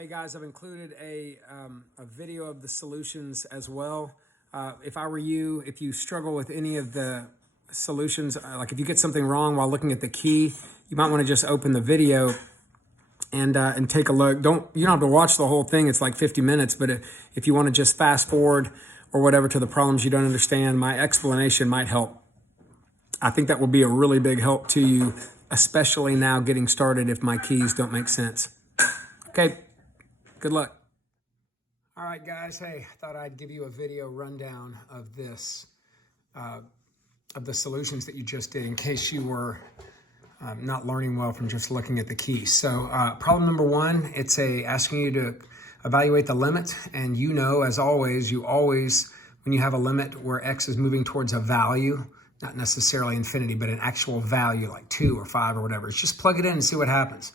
Hey guys, I've included a video of the solutions as well. If I were you, if you struggle with any of the solutions, like if you get something wrong while looking at the key, you might want to just open the video and take a look. You don't have to watch the whole thing. It's like 50 minutes, but if you want to just fast forward or whatever to the problems you don't understand, my explanation might help. I think that will be a really big help to you, especially now getting started if my keys don't make sense. Okay, good luck. All right, guys, hey, I thought I'd give you a video rundown of this, of the solutions that you just did in case you were not learning well from just looking at the keys. So problem number one, it's asking you to evaluate the limit. And you know, as always, when you have a limit where x is moving towards a value, not necessarily infinity, but an actual value like 2 or 5 or whatever, it's just plug it in and see what happens.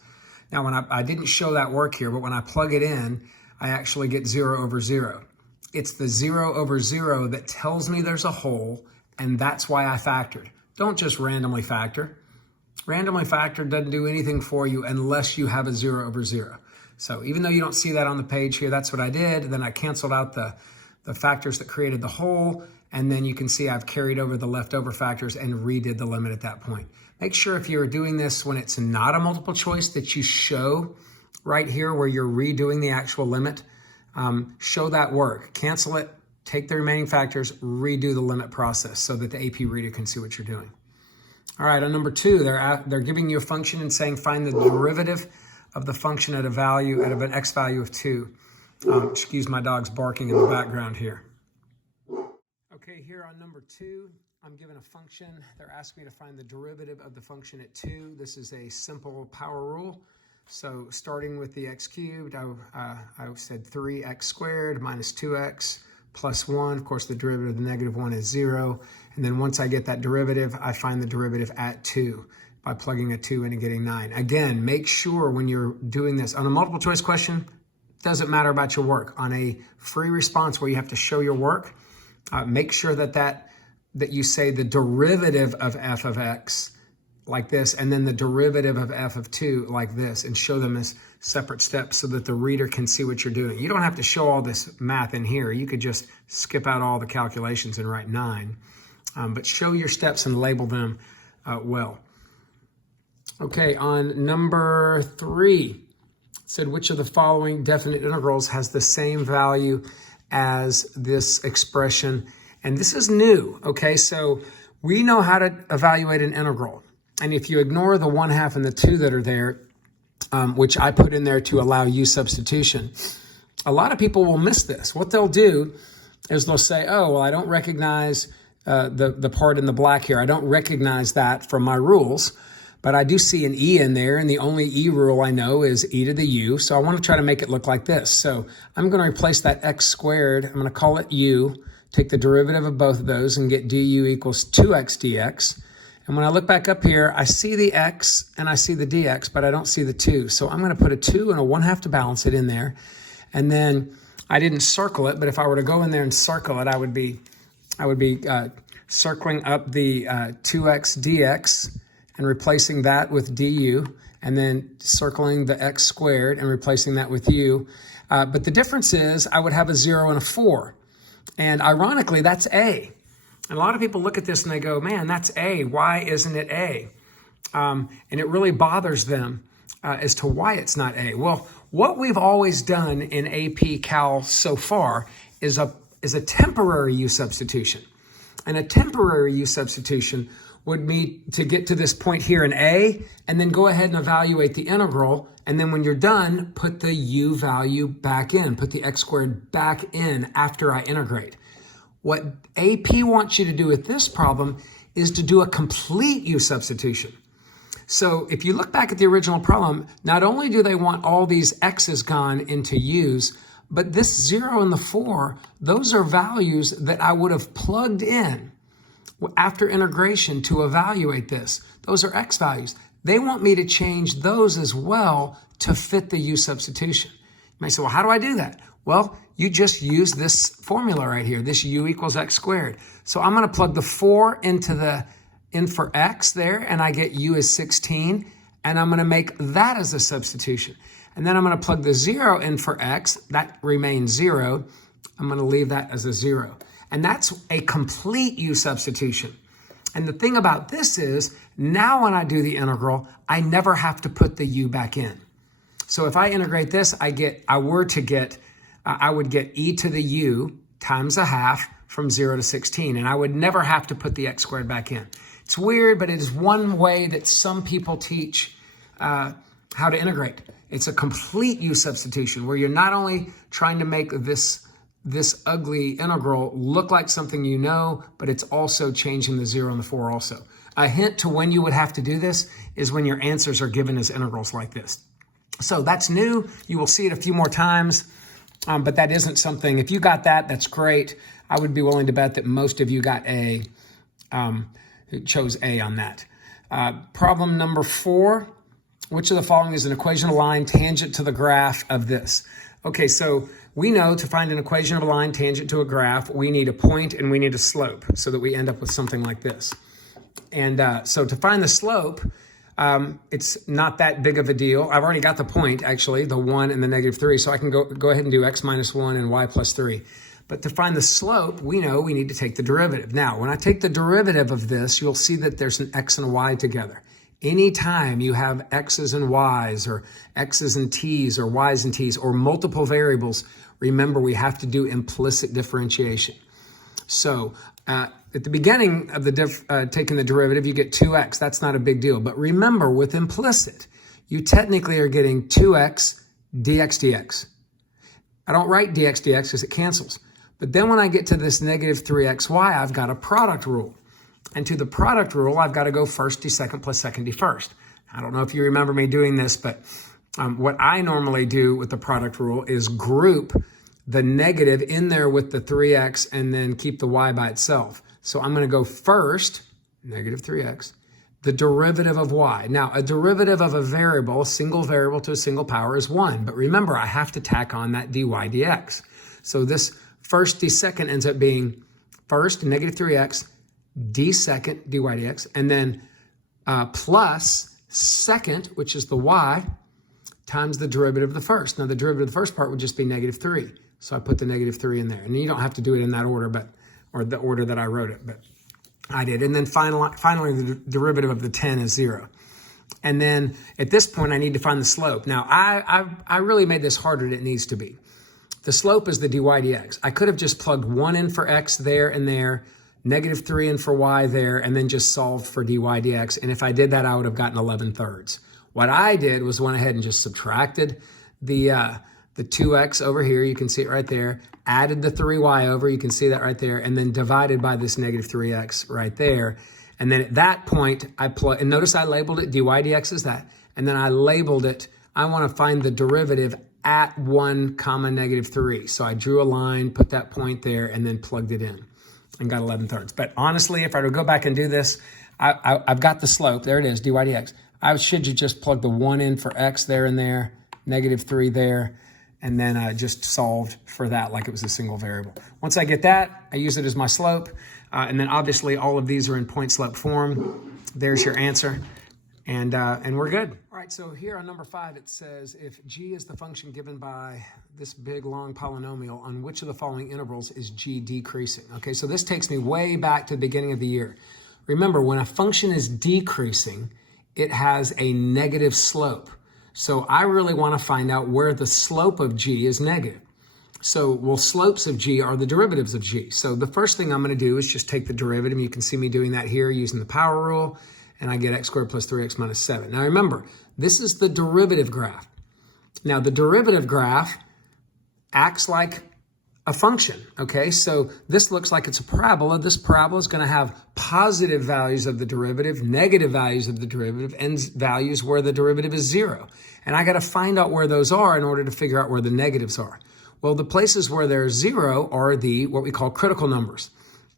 Now, when I didn't show that work here, but when I plug it in, I actually get 0 over 0. It's the 0 over 0 that tells me there's a hole, and that's why I factored. Don't just randomly factor. Randomly factor doesn't do anything for you unless you have a 0 over 0. So even though you don't see that on the page here, that's what I did. Then I canceled out the factors that created the hole, and then you can see I've carried over the leftover factors and redid the limit at that point. Make sure if you're doing this when it's not a multiple choice that you show right here where you're redoing the actual limit. Show that work. Cancel it, take the remaining factors, redo the limit process so that the AP reader can see what you're doing. All right, on number 2, they're giving you a function and saying find the derivative of the function at an x value of 2. Excuse my dog's barking in the background here. Okay, here on number 2, I'm given a function. They're asking me to find the derivative of the function at 2. This is a simple power rule. So starting with the x cubed, I said 3x squared minus 2x plus 1. Of course, the derivative of the negative 1 is 0. And then once I get that derivative, I find the derivative at 2 by plugging a 2 in and getting 9. Again, make sure when you're doing this on a multiple choice question, doesn't matter about your work. On a free response where you have to show your work, make sure that you say the derivative of f of x like this, and then the derivative of f of 2 like this, and show them as separate steps so that the reader can see what you're doing. You don't have to show all this math in here. You could just skip out all the calculations and write 9, but show your steps and label them well. Okay, on number 3, it said which of the following definite integrals has the same value as this expression? And this is new, okay? So we know how to evaluate an integral. And if you ignore the 1/2 and the 2 that are there, which I put in there to allow u substitution, a lot of people will miss this. What they'll do is they'll say, oh, well, I don't recognize the part in the black here. I don't recognize that from my rules, but I do see an e in there, and the only e rule I know is e to the u. So I want to try to make it look like this. So I'm going to replace that x squared. I'm going to call it u, take the derivative of both of those, and get du equals 2x dx. And when I look back up here, I see the x and I see the dx, but I don't see the 2. So I'm going to put a 2 and a 1/2 to balance it in there. And then I didn't circle it, but if I were to go in there and circle it, I would be circling up the 2x dx and replacing that with du, and then circling the x squared and replacing that with u. But the difference is I would have a 0 and a 4. And ironically, that's a. And a lot of people look at this and they go, man, that's a. Why isn't it a? And it really bothers them as to why it's not a. Well, what we've always done in AP Cal so far is a temporary u substitution. And a temporary u substitution would be to get to this point here in a, and then go ahead and evaluate the integral. And then when you're done, put the u value back in, put the x squared back in after I integrate. What AP wants you to do with this problem is to do a complete u substitution. So if you look back at the original problem, not only do they want all these x's gone into u's, but this 0 and the 4, those are values that I would have plugged in after integration to evaluate this. Those are x values. They want me to change those as well to fit the u substitution. You may say, well, how do I do that? Well, you just use this formula right here, this u equals x squared. So I'm going to plug the 4 in for x there, and I get u is 16, and I'm going to make that as a substitution. And then I'm going to plug the 0 in for x. That remains 0. I'm going to leave that as a 0. And that's a complete u substitution. And the thing about this is, now when I do the integral, I never have to put the u back in. So if I integrate this, I would get e to the u times a half from 0 to 16. And I would never have to put the x squared back in. It's weird, but it is one way that some people teach how to integrate. It's a complete u substitution where you're not only trying to make this ugly integral look like something you know, but it's also changing the 0 and the 4 also. A hint to when you would have to do this is when your answers are given as integrals like this. So that's new. You will see it a few more times, but that isn't something, if you got that, that's great. I would be willing to bet that most of you got A, chose A on that. Problem number 4, which of the following is an equation of a line tangent to the graph of this? Okay, so we know to find an equation of a line tangent to a graph, we need a point and we need a slope so that we end up with something like this. And so to find the slope, it's not that big of a deal. I've already got the point, actually, the 1 and the -3, so I can go ahead and do x minus 1 and y plus 3. But to find the slope, we know we need to take the derivative. Now, when I take the derivative of this, you'll see that there's an x and a y together. Anytime you have x's and y's or x's and t's or y's and t's or multiple variables, remember we have to do implicit differentiation. So at the beginning of the taking the derivative, you get 2x. That's not a big deal. But remember, with implicit, you technically are getting 2x dx dx. I don't write dx dx because it cancels. But then when I get to this -3xy, I've got a product rule. And to the product rule, I've got to go first d second plus second d first. I don't know if you remember me doing this, but what I normally do with the product rule is group the negative in there with the 3x and then keep the y by itself. So I'm going to go first, -3x, the derivative of y. Now, a derivative of a variable, a single variable to a single power is 1. But remember, I have to tack on that dy dx. So this first d second ends up being first -3x, d second dy dx, and then plus second, which is the y, times the derivative of the first. Now, the derivative of the first part would just be -3. So I put the -3 in there. And you don't have to do it in that order, or the order that I wrote it, but I did. And then finally the derivative of the 10 is 0. And then at this point, I need to find the slope. Now, I really made this harder than it needs to be. The slope is the dy dx. I could have just plugged 1 in for x there and there, -3 in for y there, and then just solved for dy dx. And if I did that, I would have gotten 11/3. What I did was went ahead and just subtracted the 2x over here. You can see it right there. Added the 3y over. You can see that right there. And then divided by this -3x right there. And then at that point, and notice I labeled it dy dx as that. And then I labeled it, I want to find the derivative at 1, -3. So I drew a line, put that point there, and then plugged it in and got 11/3. But honestly, if I were to go back and do this, I've got the slope. There it is, dy dx. I should just plug the 1 in for x there and there, -3 there, and then I just solved for that like it was a single variable. Once I get that, I use it as my slope, and then obviously all of these are in point slope form. There's your answer, and we're good. All right, so here on number 5, it says if g is the function given by this big, long polynomial, on which of the following intervals is g decreasing? Okay, so this takes me way back to the beginning of the year. Remember, when a function is decreasing, it has a negative slope. So I really want to find out where the slope of g is negative. So, well, slopes of g are the derivatives of g. So the first thing I'm going to do is just take the derivative. You can see me doing that here using the power rule, and I get x squared plus 3x minus 7. Now remember, this is the derivative graph. Now the derivative graph acts like a function, okay? So this looks like it's a parabola. This parabola is going to have positive values of the derivative, negative values of the derivative, and values where the derivative is 0. And I got to find out where those are in order to figure out where the negatives are. Well, the places where there's 0 are the what we call critical numbers.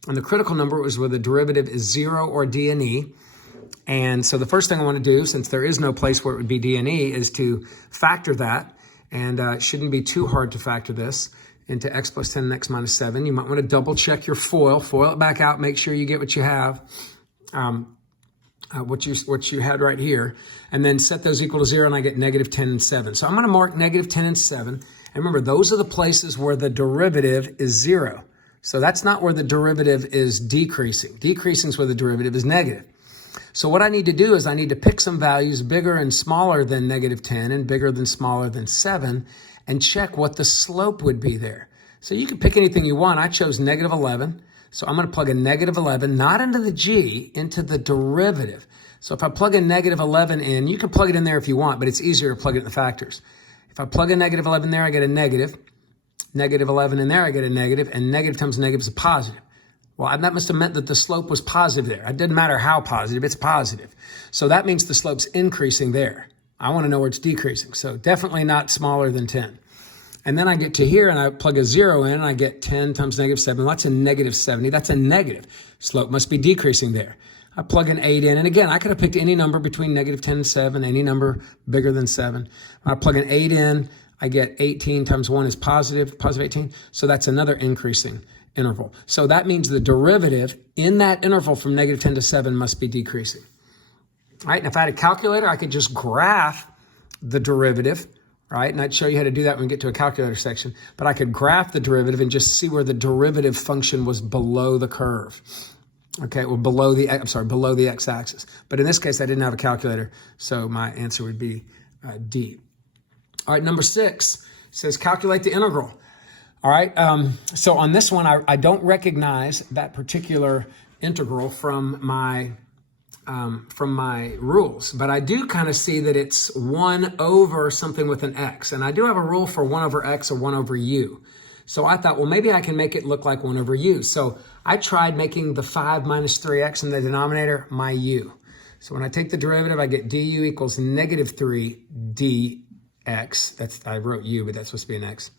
And the critical number is where the derivative is 0 or d and e. And so the first thing I want to do, since there is no place where it would be d and e, is to factor that. And it shouldn't be too hard to factor this into x plus 10 and x minus 7. You might want to double check your foil it back out, make sure you get what you have. what you had right here, and then set those equal to 0, and I get negative 10 and 7. So I'm going to mark negative 10 and 7. And remember, those are the places where the derivative is 0. So that's not where the derivative is decreasing. Decreasing is where the derivative is negative. So what I need to do is I need to pick some values bigger and smaller than negative 10 and bigger than smaller than 7 and check what the slope would be there. So you can pick anything you want. I chose negative 11. So I'm going to plug a negative 11, not into the g, into the derivative. So if I plug a negative 11 in, you can plug it in there if you want, but it's easier to plug it in the factors. If I plug a negative 11 there, I get a negative. Negative 11 in there, I get a negative, and negative times negative is a positive. Well, that must have meant that the slope was positive there. It didn't matter how positive, it's positive. So that means the slope's increasing there. I want to know where it's decreasing. So definitely not smaller than 10. And then I get to here and I plug a 0 in and I get 10 times negative 7. That's a negative 70. That's a negative. Slope must be decreasing there. I plug an 8 in. And again, I could have picked any number between negative 10 and 7, any number bigger than 7. When I plug an 8 in, I get 18 times 1 is positive 18. So that's another increasing interval. So that means the derivative in that interval from negative 10 to 7 must be decreasing. All right, and if I had a calculator, I could just graph the derivative, right? And I'd show you how to do that when we get to a calculator section. But I could graph the derivative and just see where the derivative function was below the curve. Okay, well, below the x-axis. But in this case, I didn't have a calculator, so my answer would be D. All right, number 6 says calculate the integral. All right, so on this one, I don't recognize that particular integral from my rules, but I do kind of see that it's 1 over something with an x, and I do have a rule for 1 over x or 1 over u. So I thought, well, maybe I can make it look like 1 over u. So I tried making the 5 minus 3x in the denominator my u. So when I take the derivative, I get du equals negative 3 dx. I wrote u, but that's supposed to be an x.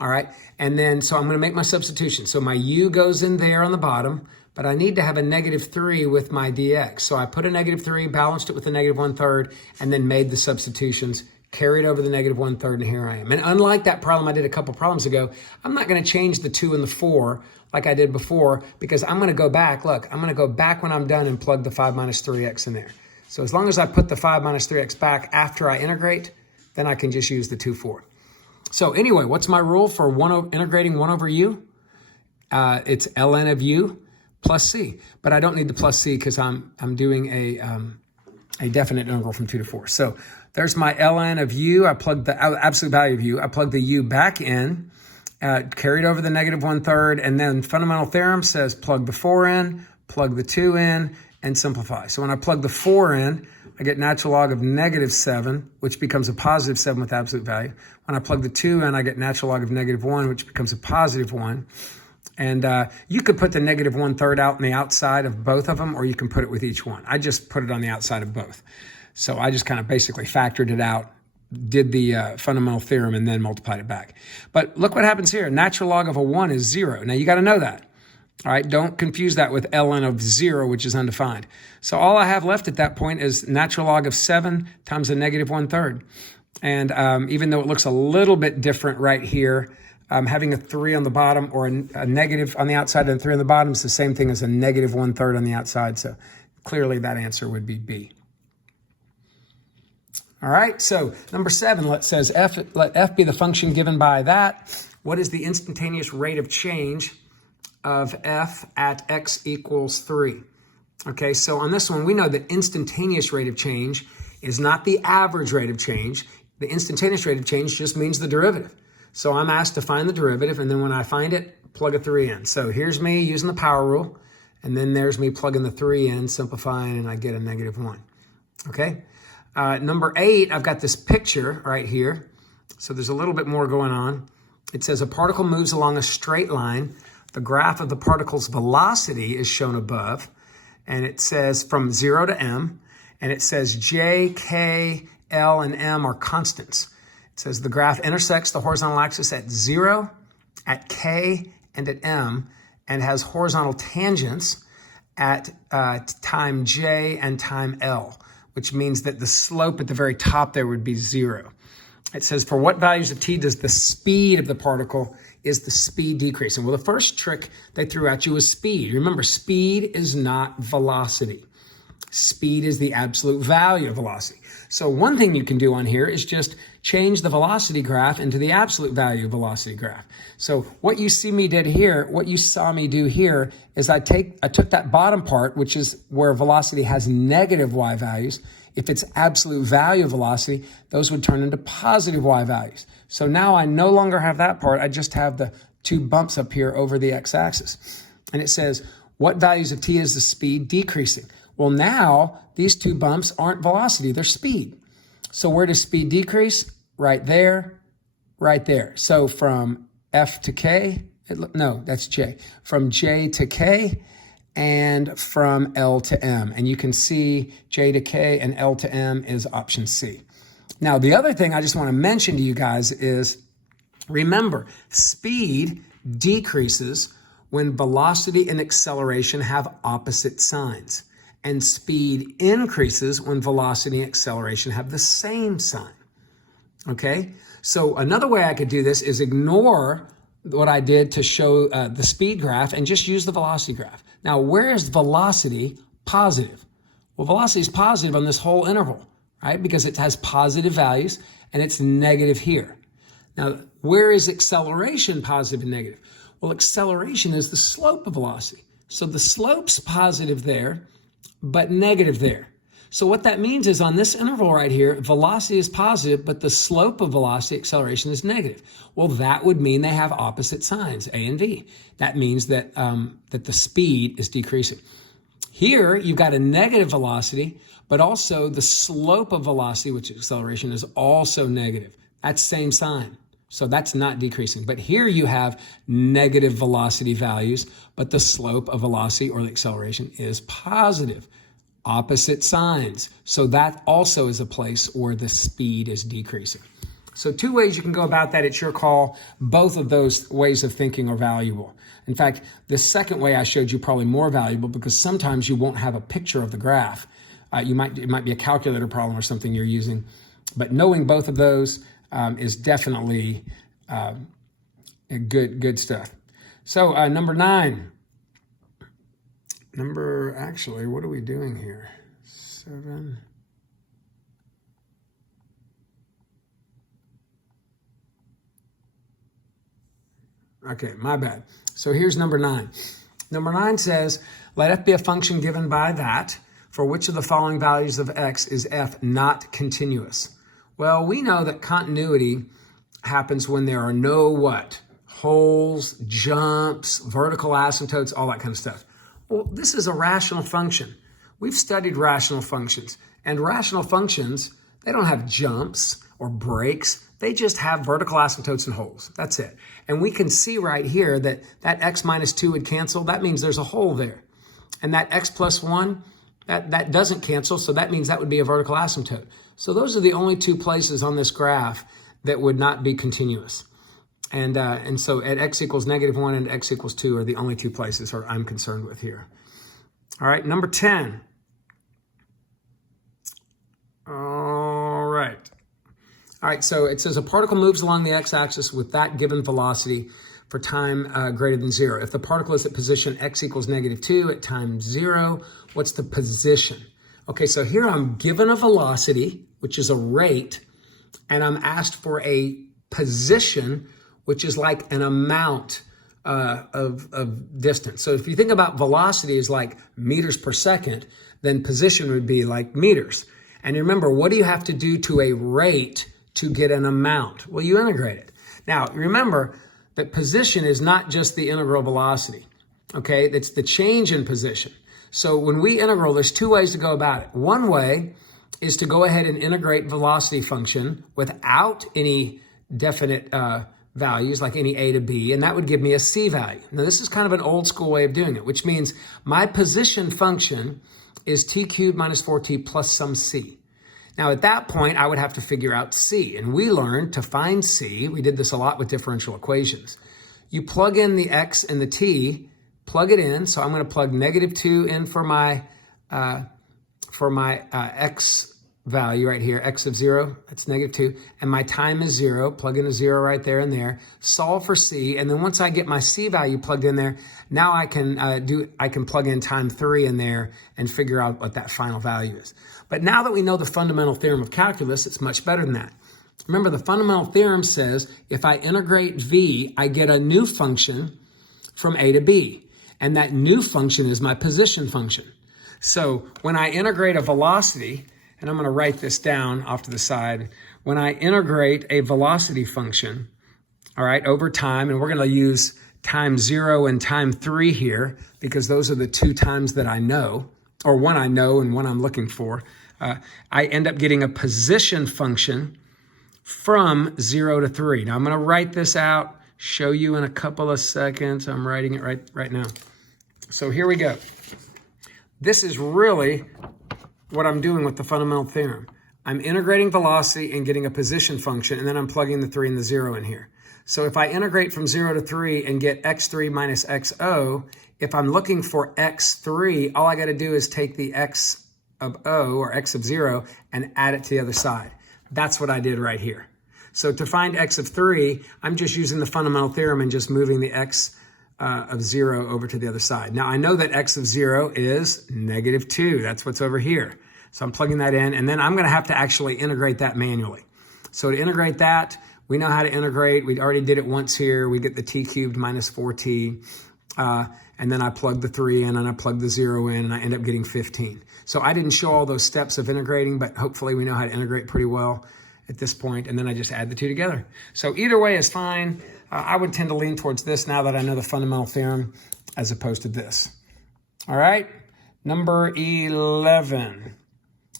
All right, and then so I'm going to make my substitution. So my u goes in there on the bottom, but I need to have a negative 3 with my dx. So I put a negative 3, balanced it with a negative 1/3, and then made the substitutions, carried over the negative 1/3, and here I am. And unlike that problem I did a couple problems ago, I'm not going to change the 2 and the 4 like I did before, because I'm going to go back. Look, I'm going to go back when I'm done and plug the 5 minus 3x in there. So as long as I put the 5 minus 3x back after I integrate, then I can just use the 2, 4. So anyway, what's my rule for integrating 1 over u? It's ln of u plus c. But I don't need the plus c because I'm doing a definite integral from 2 to 4. So there's my ln of u. I plugged the absolute value of u. I plugged the u back in, carried over the negative 1/3, and then fundamental theorem says plug the 4 in, plug the 2 in, and simplify. So when I plug the 4 in, I get natural log of negative 7, which becomes a positive 7 with absolute value. When I plug the 2 in, I get natural log of negative 1, which becomes a positive 1. And you could put the negative 1/3 out on the outside of both of them, or you can put it with each one. I just put it on the outside of both. So I just kind of basically factored it out, did the fundamental theorem, and then multiplied it back. But look what happens here. Natural log of a 1 is 0. Now you got to know that. All right, don't confuse that with ln of 0, which is undefined. So all I have left at that point is natural log of 7 times a negative 1/3. And even though it looks a little bit different right here, having a 3 on the bottom or a negative on the outside and a 3 on the bottom is the same thing as a negative 1/3 on the outside. So clearly that answer would be B. All right, so number 7, let f be the function given by that. What is the instantaneous rate of change of f at x equals 3? Okay, so on this one, we know that instantaneous rate of change is not the average rate of change. The instantaneous rate of change just means the derivative. So I'm asked to find the derivative, and then when I find it, plug a 3 in. So here's me using the power rule, and then there's me plugging the 3 in, simplifying, and I get a negative 1. Okay, number 8, I've got this picture right here. So there's a little bit more going on. It says a particle moves along a straight line. The graph of the particle's velocity is shown above, and it says from 0 to m, and it says J, K, L, and M are constants. It says the graph intersects the horizontal axis at 0, at K, and at M, and has horizontal tangents at time J and time L, which means that the slope at the very top there would be 0. It says for what values of t does the speed of the particle is the speed decreasing? Well, the first trick they threw at you was speed. Remember, speed is not velocity. Speed is the absolute value of velocity. So one thing you can do on here is just change the velocity graph into the absolute value of velocity graph. So what you see me did here, what you saw me do here is I took that bottom part, which is where velocity has negative y values. If it's absolute value of velocity, those would turn into positive y values. So now I no longer have that part. I just have the two bumps up here over the x-axis. And it says, what values of t is the speed decreasing? Well, now these two bumps aren't velocity, they're speed. So where does speed decrease? Right there, right there. So from F to K, no, that's J. From J to K and from L to M. And you can see J to K and L to M is option C. Now, the other thing I just want to mention to you guys is, remember, speed decreases when velocity and acceleration have opposite signs. And speed increases when velocity and acceleration have the same sign. Okay? So another way I could do this is ignore what I did to show the speed graph and just use the velocity graph. Now, where is velocity positive? Well, velocity is positive on this whole interval, right? Because it has positive values and it's negative here. Now, where is acceleration positive and negative? Well, acceleration is the slope of velocity. So the slope's positive there, but negative there. So what that means is on this interval right here, velocity is positive, but the slope of velocity acceleration is negative. Well, that would mean they have opposite signs, A and V. That means that, that the speed is decreasing. Here, you've got a negative velocity, but also the slope of velocity, which is acceleration, is also negative. That's same sign. So that's not decreasing. But here you have negative velocity values, but the slope of velocity or the acceleration is positive. Opposite signs. So that also is a place where the speed is decreasing. So two ways you can go about that. It's your call. Both of those ways of thinking are valuable. In fact, the second way I showed you probably more valuable because sometimes you won't have a picture of the graph. It might be a calculator problem or something you're using. But knowing both of those is definitely good stuff. So number 9. Actually, what are we doing here? 7. Okay, my bad. So here's number 9. Number 9 says, let f be a function given by that, for which of the following values of x is f not continuous? Well, we know that continuity happens when there are no what? Holes, jumps, vertical asymptotes, all that kind of stuff. Well, this is a rational function. We've studied rational functions, and rational functions, they don't have jumps or breaks. They just have vertical asymptotes and holes. That's it. And we can see right here that x minus 2 would cancel. That means there's a hole there. And that x plus 1, that doesn't cancel, so that means that would be a vertical asymptote. So those are the only two places on this graph that would not be continuous. And so at x equals -1 and x equals 2 are the only two places I'm concerned with here. All right, number 10. All right, so it says a particle moves along the x-axis with that given velocity for time greater than 0. If the particle is at position x equals -2 at time 0, what's the position? Okay, so here I'm given a velocity, which is a rate, and I'm asked for a position, which is like an amount of distance. So if you think about velocity as like meters per second, then position would be like meters. And remember, what do you have to do to a rate to get an amount? Well, you integrate it. Now, remember that position is not just the integral velocity, okay? It's the change in position. So when we integral, there's two ways to go about it. One way is to go ahead and integrate velocity function without any definite values, like any a to b, and that would give me a c value. Now, this is kind of an old school way of doing it, which means my position function is t cubed minus 4t plus some c. Now, at that point, I would have to figure out c, and we learned to find c. We did this a lot with differential equations. You plug in the x and the t, plug it in. So I'm going to plug -2 in for my x value right here, x of 0, that's -2, and my time is 0, plug in a 0 right there and there, solve for c, and then once I get my c value plugged in there, now I can plug in time 3 in there and figure out what that final value is. But now that we know the fundamental theorem of calculus, it's much better than that. Remember, the fundamental theorem says if I integrate v, I get a new function from a to b, and that new function is my position function. So when I integrate a velocity, and I'm going to write this down off to the side, when I integrate a velocity function, all right, over time, and we're going to use time 0 and time 3 here, because those are the two times that I know, or one I know and one I'm looking for, I end up getting a position function from 0 to 3. Now I'm going to write this out, show you in a couple of seconds. I'm writing it right now. So here we go. This is really what I'm doing with the fundamental theorem. I'm integrating velocity and getting a position function, and then I'm plugging the 3 and the 0 in here. So if I integrate from 0 to 3 and get x3 minus xo, if I'm looking for x3, all I got to do is take the x of o, or x of 0, and add it to the other side. That's what I did right here. So to find x of 3, I'm just using the fundamental theorem and just moving the x of 0 over to the other side. Now I know that x of 0 is -2. That's what's over here. So I'm plugging that in, and then I'm going to have to actually integrate that manually. So to integrate that, we know how to integrate. We already did it once here. We get the t cubed minus 4t, and then I plug the 3 in, and I plug the 0 in, and I end up getting 15. So I didn't show all those steps of integrating, but hopefully we know how to integrate pretty well at this point, and then I just add the two together. So either way is fine. I would tend to lean towards this now that I know the fundamental theorem as opposed to this. All right, number 11.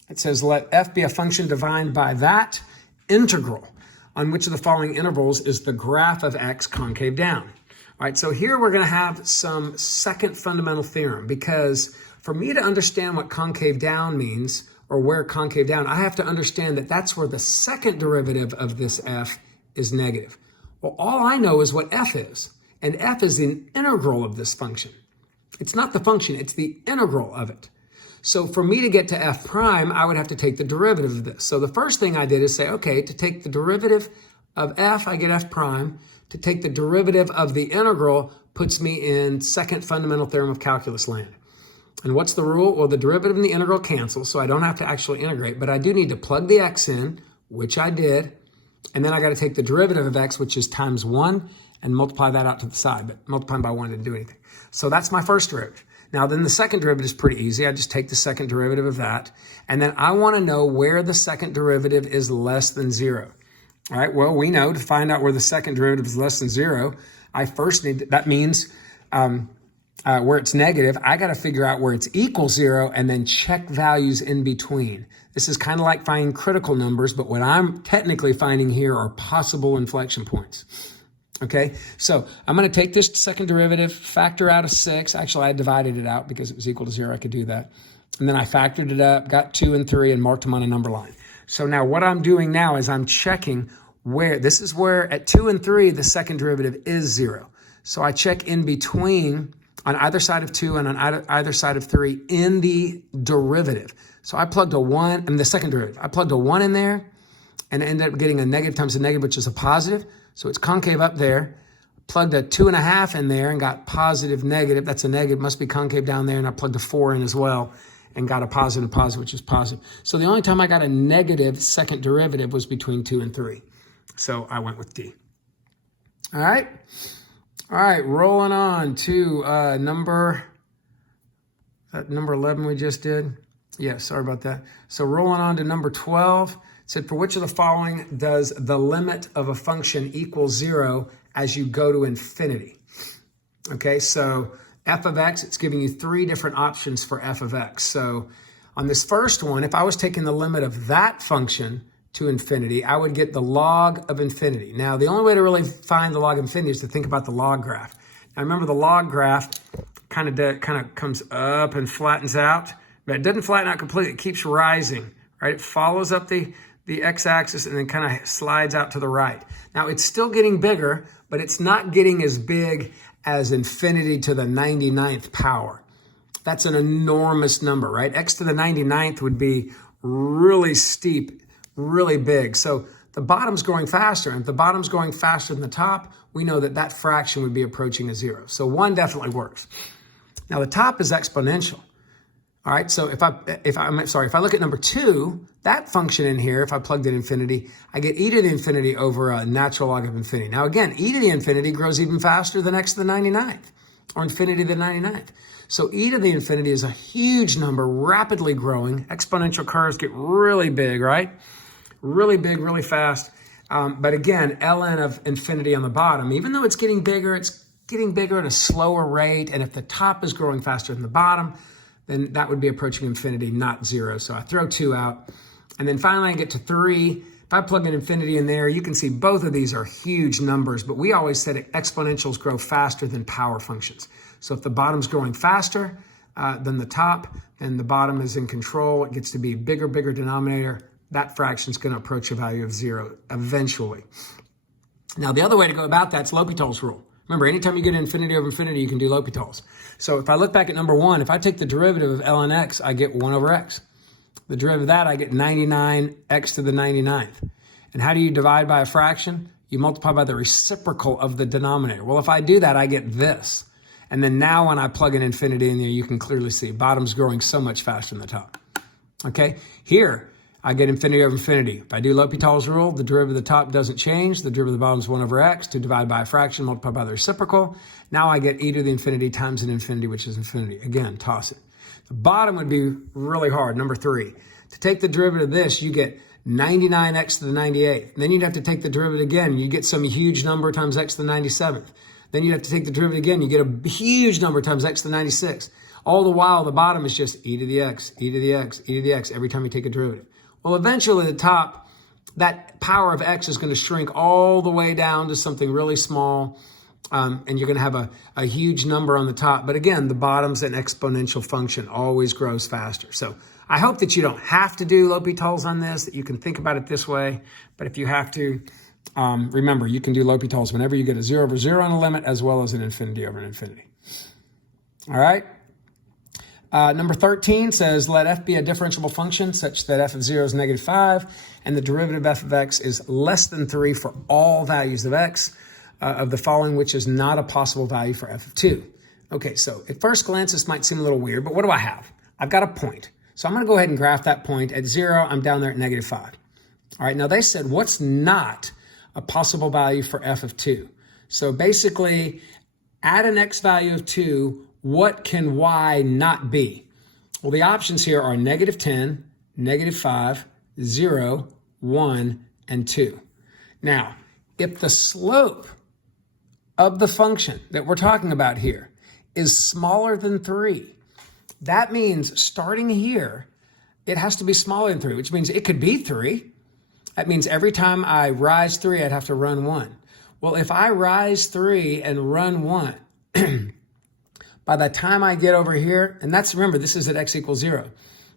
It says, let f be a function defined by that integral on which of the following intervals is the graph of x concave down. All right, so here we're going to have some second fundamental theorem, because for me to understand what concave down means, or where concave down, I have to understand that that's where the second derivative of this f is negative. Well, all I know is what f is, and f is the integral of this function. It's not the function, it's the integral of it. So for me to get to f prime, I would have to take the derivative of this. So the first thing I did is say, okay, to take the derivative of f, I get f prime. To take the derivative of the integral puts me in second fundamental theorem of calculus land. And what's the rule? Well, the derivative and the integral cancel, so I don't have to actually integrate, but I do need to plug the x in, which I did, and then I got to take the derivative of x, which is times 1, and multiply that out to the side, but multiplying by 1 didn't do anything. So that's my first derivative. Now, then the second derivative is pretty easy. I just take the second derivative of that, and then I want to know where the second derivative is less than 0. All right, well, we know to find out where the second derivative is less than 0, I first need, that means where it's negative, I got to figure out where it's equal 0 and then check values in between. This is kind of like finding critical numbers, but what I'm technically finding here are possible inflection points. Okay, so I'm going to take this second derivative, factor out a 6. Actually, I divided it out because it was equal to 0. I could do that. And then I factored it up, got 2 and 3, and marked them on a number line. So now what I'm doing now is I'm checking where, this is where at 2 and 3, the second derivative is 0. So I check in between on either side of 2 and on either side of 3 in the derivative. So I plugged a 1, and the second derivative, I plugged a 1 in there and ended up getting a negative times a negative, which is a positive. So it's concave up there. Plugged a 2.5 in there and got positive negative. That's a negative, must be concave down there. And I plugged a 4 in as well and got a positive, which is positive. So the only time I got a negative second derivative was between 2 and 3. So I went with D. All right. All right, rolling on to number 11 we just did. Yeah, sorry about that. So rolling on to number 12. It said, for which of the following does the limit of a function equal 0 as you go to infinity? Okay, so f of x, it's giving you 3 different options for f of x. So on this first one, if I was taking the limit of that function to infinity, I would get the log of infinity. Now, the only way to really find the log of infinity is to think about the log graph. Now, remember the log graph kind of comes up and flattens out, but it doesn't flatten out completely. It keeps rising, right? It follows up the x-axis and then kind of slides out to the right. Now, it's still getting bigger, but it's not getting as big as infinity to the 99th power. That's an enormous number, right? X to the 99th would be really steep, really big. So the bottom's growing faster, and if the bottom's growing faster than the top, we know that that fraction would be approaching a zero. So 1 definitely works. Now the top is exponential. All right, so if I look at number 2, that function in here, if I plugged in infinity, I get e to the infinity over a natural log of infinity. Now again, e to the infinity grows even faster than x to the 99th, or infinity to the 99th. So e to the infinity is a huge number, rapidly growing. Exponential curves get really big, right? Really big, really fast. But again, ln of infinity on the bottom, even though it's getting bigger at a slower rate. And if the top is growing faster than the bottom, then that would be approaching infinity, not 0. So I throw 2 out. And then finally I get to 3. If I plug an infinity in there, you can see both of these are huge numbers, but we always said exponentials grow faster than power functions. So if the bottom's growing faster than the top, then the bottom is in control. It gets to be bigger denominator. That fraction is going to approach a value of 0 eventually. Now, the other way to go about that's L'Hopital's rule. Remember, anytime you get infinity over infinity, you can do L'Hopital's. So if I look back at number 1, if I take the derivative of ln x, I get 1 over x. The derivative of that, I get 99x to the 99th. And how do you divide by a fraction? You multiply by the reciprocal of the denominator. Well, if I do that, I get this. And then now when I plug an infinity in there, you can clearly see bottom's growing so much faster than the top. Okay, here I get infinity over infinity. If I do L'Hopital's rule, the derivative of the top doesn't change. The derivative of the bottom is 1 over x. To divide by a fraction, multiply by the reciprocal. Now I get e to the infinity times an infinity, which is infinity. Again, toss it. The bottom would be really hard, number 3. To take the derivative of this, you get 99x to the 98th. Then you'd have to take the derivative again. You get some huge number times x to the 97th. Then you'd have to take the derivative again. You get a huge number times x to the 96th. All the while, the bottom is just e to the x, e to the x, e to the x every time you take a derivative. Well, eventually the top, that power of x is going to shrink all the way down to something really small, and you're going to have a huge number on the top. But again, the bottom's an exponential function, always grows faster. So I hope that you don't have to do L'Hopital's on this, that you can think about it this way. But if you have to, remember, you can do L'Hopital's whenever you get a 0 over 0 on a limit, as well as an infinity over an infinity. All right? Number 13 says, let f be a differentiable function such that f of 0 is negative 5, and the derivative of f of x is less than 3 for all values of x of the following, which is not a possible value for f of 2. Okay, so at first glance, this might seem a little weird, but what do I have? I've got a point. So I'm going to go ahead and graph that point. At 0, I'm down there at negative 5. All right, now they said, what's not a possible value for f of 2? So basically, at an x value of 2, what can y not be? Well, the options here are negative 10, negative 5, 0, 1, and 2. Now, if the slope of the function that we're talking about here is smaller than 3, that means starting here, it has to be smaller than 3, which means it could be 3. That means every time I rise 3, I'd have to run 1. Well, if I rise 3 and run 1, by the time I get over here, and that's, remember, this is at x equals 0.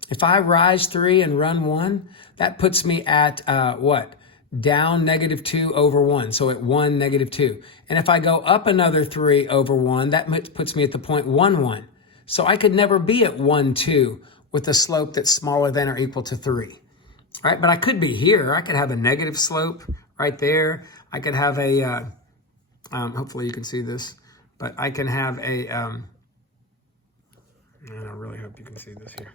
If I rise 3 and run 1, that puts me at what? Down negative 2 over 1, so at 1, negative 2. And if I go up another 3 over 1, that puts me at the point 1, 1. So I could never be at 1, 2 with a slope that's smaller than or equal to 3. All right, but I could be here. I could have a negative slope right there. I could have a, hopefully you can see this, but I can have a, and I really hope you can see this here,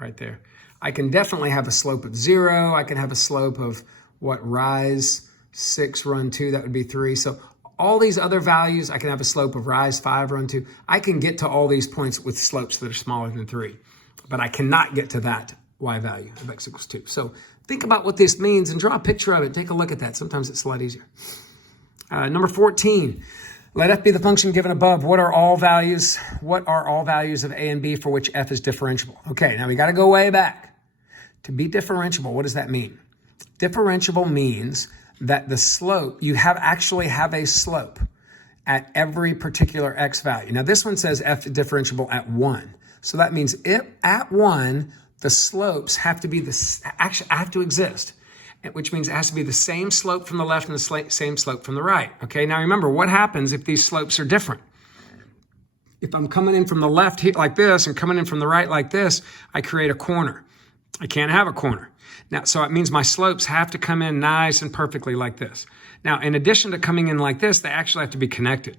right there. I can definitely have a slope of 0. I can have a slope of what, rise 6, run 2, that would be 3. So all these other values, I can have a slope of rise 5, run 2. I can get to all these points with slopes that are smaller than 3, but I cannot get to that y value of x equals 2. So think about what this means and draw a picture of it. Take a look at that. Sometimes it's a lot easier. Number 14. Let f be the function given above. What are all values? What are all values of a and b for which f is differentiable? Okay, now we got to go way back. To be differentiable, what does that mean? Differentiable means that the slope, you actually have a slope at every particular x value. Now this one says f is differentiable at 1. So that means if at 1, the slopes have to be have to exist, which means it has to be the same slope from the left and the same slope from the right. Okay, now remember, what happens if these slopes are different? If I'm coming in from the left like this and coming in from the right like this, I create a corner. I can't have a corner. Now, so it means my slopes have to come in nice and perfectly like this. Now, in addition to coming in like this, they actually have to be connected.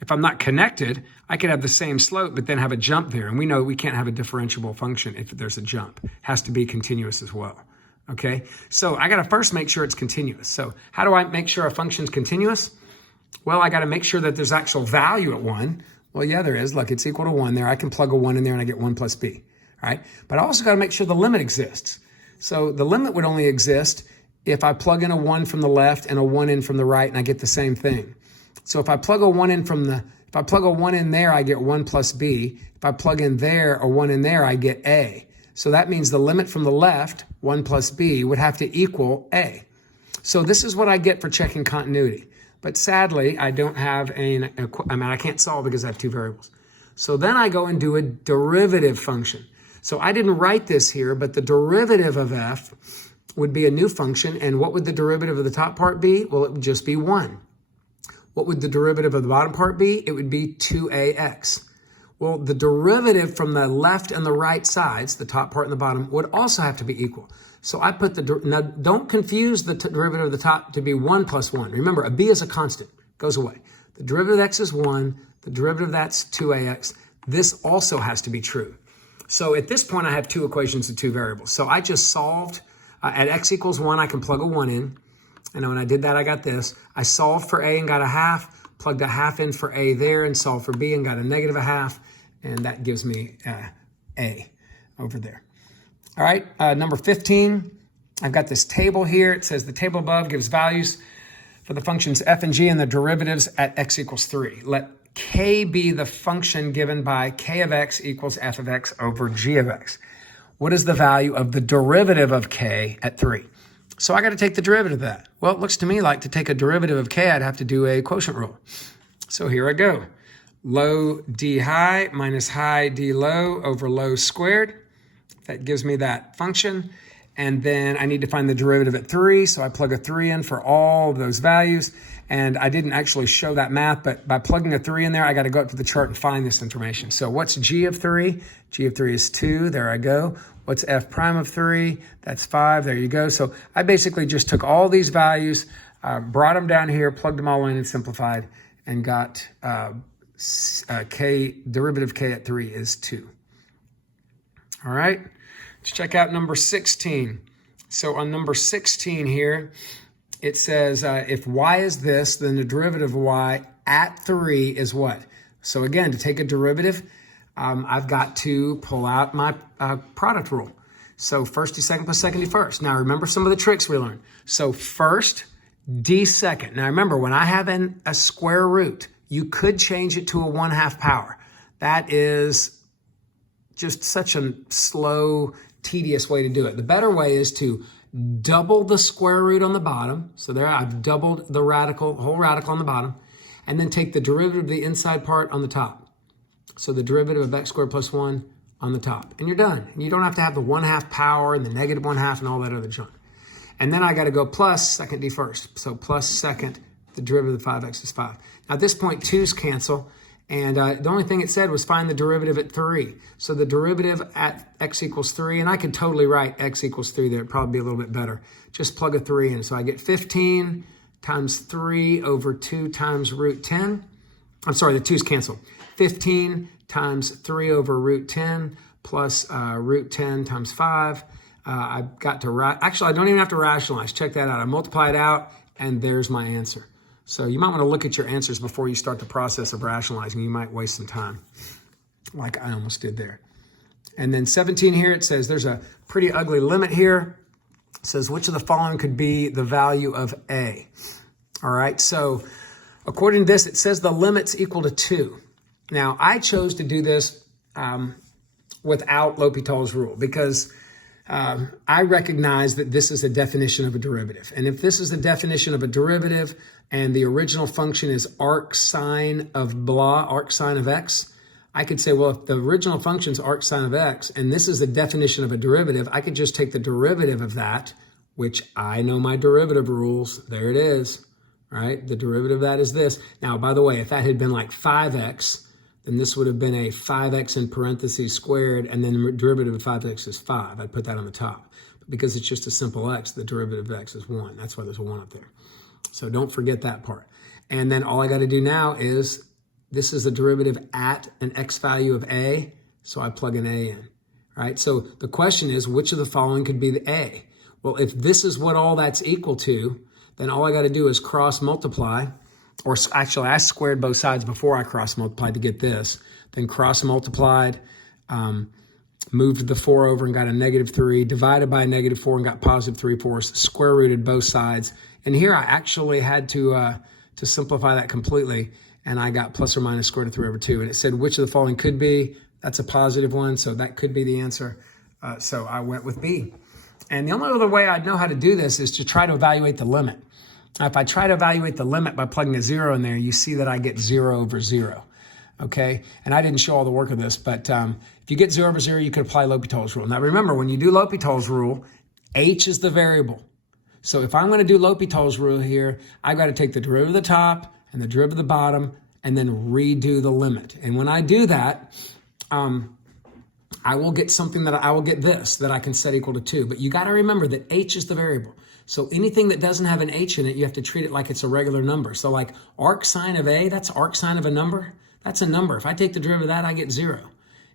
If I'm not connected, I could have the same slope, but then have a jump there. And we know we can't have a differentiable function if there's a jump. It has to be continuous as well. Okay, so I got to first make sure it's continuous. So how do I make sure a function's continuous? Well, I got to make sure that there's actual value at 1. Well, yeah, there is. Look, it's equal to 1 there. I can plug a 1 in there and I get 1 plus b. All right, but I also got to make sure the limit exists. So the limit would only exist if I plug in a 1 from the left and a 1 in from the right, and I get the same thing. So if I plug a 1 in if I plug a 1 in there, I get 1 plus b. If I plug in there a 1 in there, I get a. So that means the limit from the left, 1 plus b, would have to equal a. So this is what I get for checking continuity. But sadly, I don't have I can't solve because I have 2 variables. So then I go and do a derivative function. So I didn't write this here, but the derivative of f would be a new function. And what would the derivative of the top part be? Well, it would just be 1. What would the derivative of the bottom part be? It would be 2ax. Well, the derivative from the left and the right sides, the top part and the bottom, would also have to be equal. So I put now don't confuse the derivative of the top to be 1 plus 1. Remember, a b is a constant, goes away. The derivative of x is 1, the derivative of that's 2ax. This also has to be true. So at this point, I have 2 equations of 2 variables. So I just solved, at x equals 1, I can plug a 1 in. And when I did that, I got this. I solved for a and got a half, plugged a half in for a there, and solved for b and got a negative a half. And that gives me a over there. All right, number 15, I've got this table here. It says the table above gives values for the functions f and g and the derivatives at x equals 3. Let k be the function given by k of x equals f of x over g of x. What is the value of the derivative of k at 3? So I got to take the derivative of that. Well, it looks to me like to take a derivative of k, I'd have to do a quotient rule. So here I go. Low d high minus high d low over low squared. That gives me that function. And then I need to find the derivative at 3. So I plug a 3 in for all of those values. And I didn't actually show that math, but by plugging a 3 in there, I got to go up to the chart and find this information. So what's g of 3? G of 3 is 2. There I go. What's f prime of 3? That's 5. There you go. So I basically just took all these values, brought them down here, plugged them all in and simplified, and got derivative k at 3 is 2. All right. Let's check out number 16. So on number 16 here, it says if y is this, then the derivative of y at 3 is what? So again, to take a derivative, I've got to pull out my product rule. So first d second plus second d first. Now remember some of the tricks we learned. So first d second. Now remember, when I have a square root, you could change it to a 1/2 power. That is just such a slow, tedious way to do it. The better way is to double the square root on the bottom. So there I've doubled the whole radical on the bottom, and then take the derivative of the inside part on the top. So the derivative of x squared plus 1 on the top, and you're done. And you don't have to have the 1/2 power and the negative 1/2 and all that other junk. And then I got to go plus second d first. So plus second, the derivative of 5x is 5. Now at this point, 2's cancel. And the only thing it said was find the derivative at 3. So the derivative at x equals 3, and I could totally write x equals 3 there. It'd probably be a little bit better. Just plug a 3 in. So I get 15 times 3 over 2 times root 10. I'm sorry, the 2's cancel. 15 times 3 over root 10 plus root 10 times 5. I've got to, actually, I don't even have to rationalize. Check that out. I multiply it out, and there's my answer. So you might want to look at your answers before you start the process of rationalizing. You might waste some time, like I almost did there. And then 17 here, it says there's a pretty ugly limit here. It says, which of the following could be the value of a? All right, so according to this, it says the limit's equal to 2. Now, I chose to do this without L'Hopital's rule because I recognize that this is a definition of a derivative. And if this is the definition of a derivative and the original function is arc sine of blah, arc sine of x, I could say, well, if the original function is arc sine of x and this is the definition of a derivative, I could just take the derivative of that, which I know my derivative rules. There it is, right? The derivative of that is this. Now, by the way, if that had been like 5x, then this would have been a 5x in parentheses squared, and then the derivative of 5x is 5. I'd put that on the top. But because it's just a simple x, the derivative of x is 1. That's why there's a 1 up there. So don't forget that part. And then all I got to do now is, this is the derivative at an x value of a, so I plug an a in, right? So the question is, which of the following could be the a? Well, if this is what all that's equal to, then all I got to do is cross multiply, or actually I squared both sides before I cross multiplied to get this, then cross multiplied, moved the 4 over and got a -3, divided by a -4 and got +3/4, square rooted both sides. And here I actually had to simplify that completely, and I got plus or minus square root of 3/2. And it said which of the following could be. That's a positive one, so that could be the answer. So I went with B. And the only other way I'd know how to do this is to try to evaluate the limit. Now, if I try to evaluate the limit by plugging a 0 in there, you see that I get 0 over 0. Okay, and I didn't show all the work of this, but if you get 0 over 0, you could apply L'Hopital's rule. Now remember, when you do L'Hopital's rule, h is the variable. So if I'm going to do L'Hopital's rule here, I've got to take the derivative of the top and the derivative of the bottom and then redo the limit. And when I do that, I will get something that I will get this that I can set equal to 2. But you got to remember that h is the variable. So anything that doesn't have an h in it, you have to treat it like it's a regular number. So like arc sine of a, that's arc sine of a number. That's a number. If I take the derivative of that, I get 0.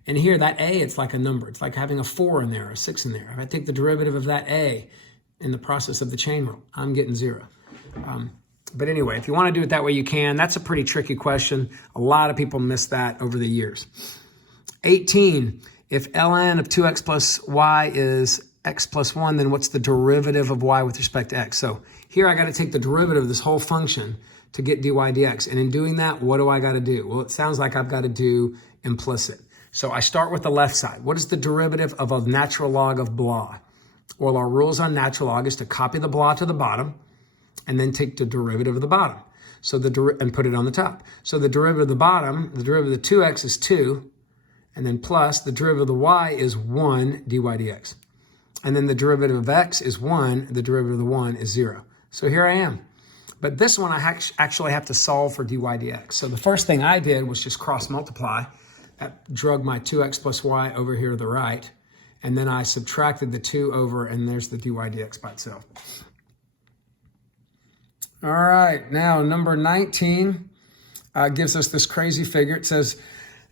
And here, that a, it's like a number. It's like having a 4 in there or a 6 in there. If I take the derivative of that a in the process of the chain rule, I'm getting 0. But anyway, if you want to do it that way, you can. That's a pretty tricky question. A lot of people miss that over the years. 18, if ln of 2x plus y is x plus 1, then what's the derivative of y with respect to x? So here I got to take the derivative of this whole function to get dy dx. And in doing that, what do I got to do? Well, it sounds like I've got to do implicit. So I start with the left side. What is the derivative of a natural log of blah? Well, our rules on natural log is to copy the blah to the bottom and then take the derivative of the bottom. So and put it on the top. So the derivative of the bottom, the derivative of the 2x is 2, and then plus the derivative of the y is 1 dy dx. And then the derivative of x is 1, the derivative of the 1 is 0. So here I am. But this one I actually have to solve for dy dx. So the first thing I did was just cross multiply. That drug my 2x plus y over here to the right. And then I subtracted the 2 over, and there's the dy dx by itself. All right, now number 19 gives us this crazy figure. It says,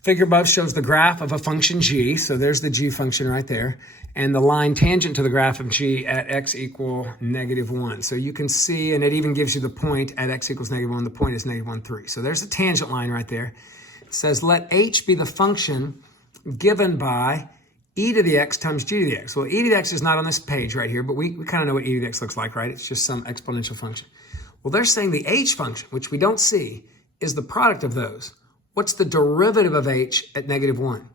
figure above shows the graph of a function g. So there's the g function right there. And the line tangent to the graph of g at x equal -1. So you can see, and it even gives you the point at x equals -1. The point is -1, 3. So there's a tangent line right there. It says, let h be the function given by e to the x times g to the x. Well, e to the x is not on this page right here, but we kind of know what e to the x looks like, right? It's just some exponential function. Well, they're saying the h function, which we don't see, is the product of those. What's the derivative of h at -1?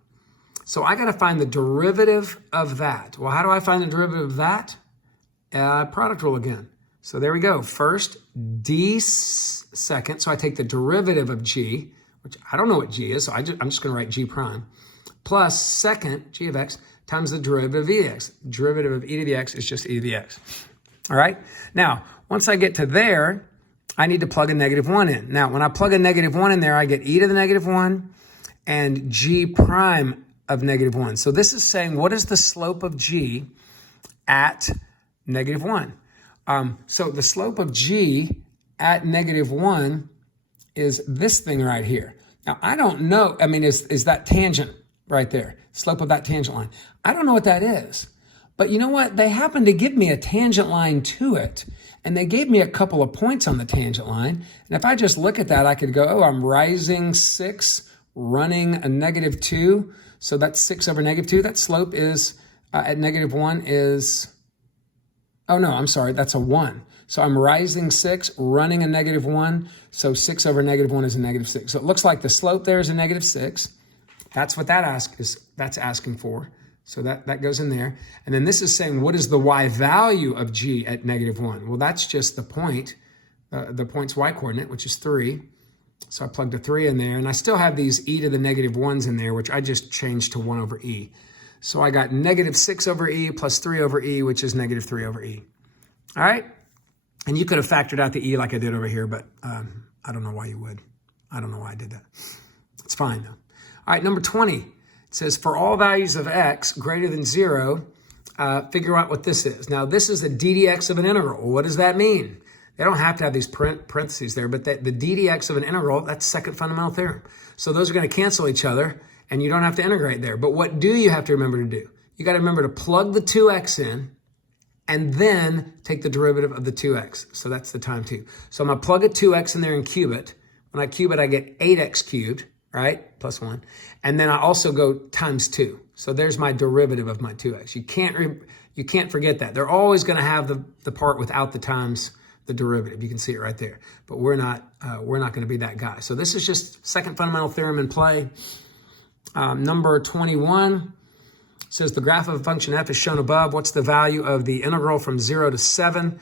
So I got to find the derivative of that. Well, how do I find the derivative of that? Product rule again. So there we go. First, d second. So I take the derivative of g, which I don't know what g is, so I'm just going to write g prime, plus second, g of x, times the derivative of e to the x. Derivative of e to the x is just e to the x. All right? Now, once I get to there, I need to plug a -1 in. Now, when I plug a -1 in there, I get e to the -1 and g prime of -1. So this is saying, what is the slope of g at -1? So the slope of g at -1 is this thing right here. Now, I don't know. I mean, is that tangent right there? Slope of that tangent line. I don't know what that is. But you know what? They happen to give me a tangent line to it. And they gave me a couple of points on the tangent line. And if I just look at that, I could go, oh, I'm rising 6, running a -2. So that's 6 over -2. That slope is at -1 is, oh no, I'm sorry, that's a 1. So I'm rising 6, running a -1. So 6 over -1 is a -6. So it looks like the slope there is a -6. That's what that's asking for. So that goes in there. And then this is saying, what is the y value of g at -1? Well, that's just the point, the point's y coordinate, which is 3. So I plugged a 3 in there, and I still have these e to the -1s in there, which I just changed to 1 over e. So I got -6 over e plus 3 over e, which is -3 over e. All right? And you could have factored out the e like I did over here, but I don't know why you would. I don't know why I did that. It's fine, though. All right, number 20. It says, for all values of x greater than 0, figure out what this is. Now, this is a ddx of an integral. Well, what does that mean? They don't have to have these parentheses there, but the ddx of an integral, that's second fundamental theorem. So those are going to cancel each other, and you don't have to integrate there. But what do you have to remember to do? You got to remember to plug the 2x in, and then take the derivative of the 2x. So that's the time 2. So I'm going to plug a 2x in there and cube it. When I cube it, I get 8x cubed, right? Plus 1. And then I also go times 2. So there's my derivative of my 2x. You can't forget that. They're always going to have the part without the times the derivative. You can see it right there. But we're not going to be that guy. So this is just second fundamental theorem in play. Number 21 says the graph of a function f is shown above. What's the value of the integral from 0 to 7?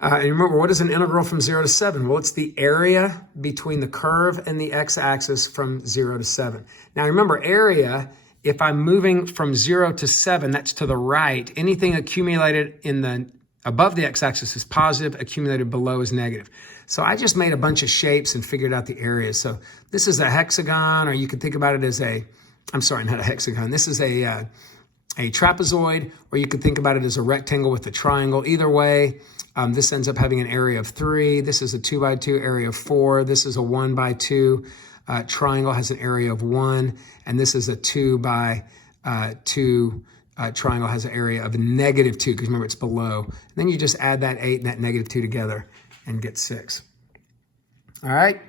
And remember, what is an integral from 0 to 7? Well, it's the area between the curve and the x-axis from 0 to 7. Now, remember, area, if I'm moving from 0 to 7, that's to the right. Anything accumulated above the x-axis is positive, accumulated below is negative. So I just made a bunch of shapes and figured out the areas. So this is a hexagon, or you could think about it as I'm sorry, not a hexagon. This is a trapezoid, or you could think about it as a rectangle with a triangle. Either way, this ends up having an area of 3. This is a 2 by 2 area of 4. This is a 1 by 2 triangle, has an area of 1. And this is a 2 by 2 triangle, has an area of negative 2, because remember, it's below. And then you just add that 8 and that negative 2 together and get 6. All right.